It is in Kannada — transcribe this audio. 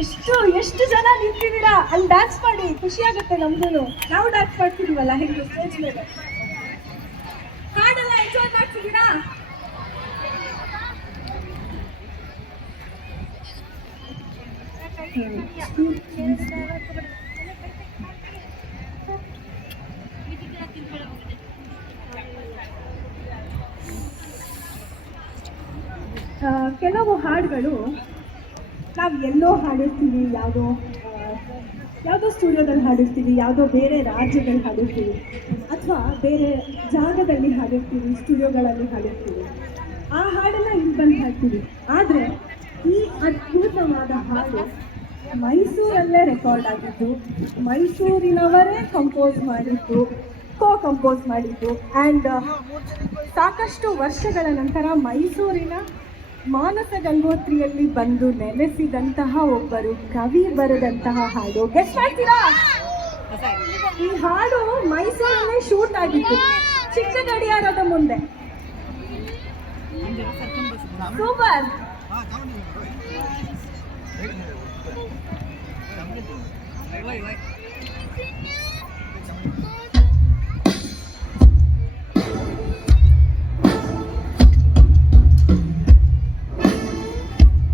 ಎಷ್ಟು ಜನ ನಿಂತಿದ್ದೀರಾ ಅಲ್ಲಿ ಡ್ಯಾನ್ಸ್ ಮಾಡಿ, ಖುಷಿ ಆಗುತ್ತೆ ನಮ್ಗೂ. ನಾವು ಡ್ಯಾನ್ಸ್ ಮಾಡ್ತಿದೀವಲ್ಲ ಹೆಂಗೆ ಸ್ಟೇಜ್ ಮೇಲೆ. ಹಾಡೆಲ್ಲ ಎಂಜಾಯ್ ಮಾಡ್ತಿದ್ದೀರಾ? ಕೆಲವು ಹಾಡುಗಳು ನಾವು ಎಲ್ಲೋ ಹಾಡಿರ್ತೀವಿ, ಯಾವುದೋ ಸ್ಟುಡಿಯೋದಲ್ಲಿ ಹಾಡಿರ್ತೀವಿ, ಯಾವುದೋ ಬೇರೆ ರಾಜ್ಯದಲ್ಲಿ ಹಾಡಿರ್ತೀವಿ, ಅಥವಾ ಬೇರೆ ಜಾಗದಲ್ಲಿ ಹಾಡಿರ್ತೀವಿ, ಸ್ಟುಡಿಯೋಗಳಲ್ಲಿ ಹಾಡಿರ್ತೀವಿ. ಆ ಹಾಡನ್ನು ಇಲ್ಲಿ ಬಂದು ಹಾಡ್ತೀವಿ. ಆದರೆ ಈ ಅದ್ಭುತವಾದ ಹಾಡು ಮೈಸೂರಲ್ಲೇ ರೆಕಾರ್ಡ್ ಆಗಿದ್ದು, ಮೈಸೂರಿನವರೇ ಕಂಪೋಸ್ ಮಾಡಿದ್ದು ಆ್ಯಂಡ್ ಸಾಕಷ್ಟು ವರ್ಷಗಳ ನಂತರ ಮೈಸೂರಿನ ಮಾನಸ ಗಂಗೋತ್ರಿಯಲ್ಲಿ ಬಂದು ನೆಲೆಸಿದಂತಹ ಒಬ್ಬರು ಕವಿ ಬರೆದಂತಹ ಹಾಡು. ಗೆಸ್ ಮಾಡ್ತೀರಾ? ಈ ಹಾಡು ಮೈಸೂರಲ್ಲೇ ಶೂಟ್ ಆಗಿತ್ತು, ಚಿಕ್ಕ ಗಡಿಯಾರದ ಮುಂದೆ. ಸೂಪರ್.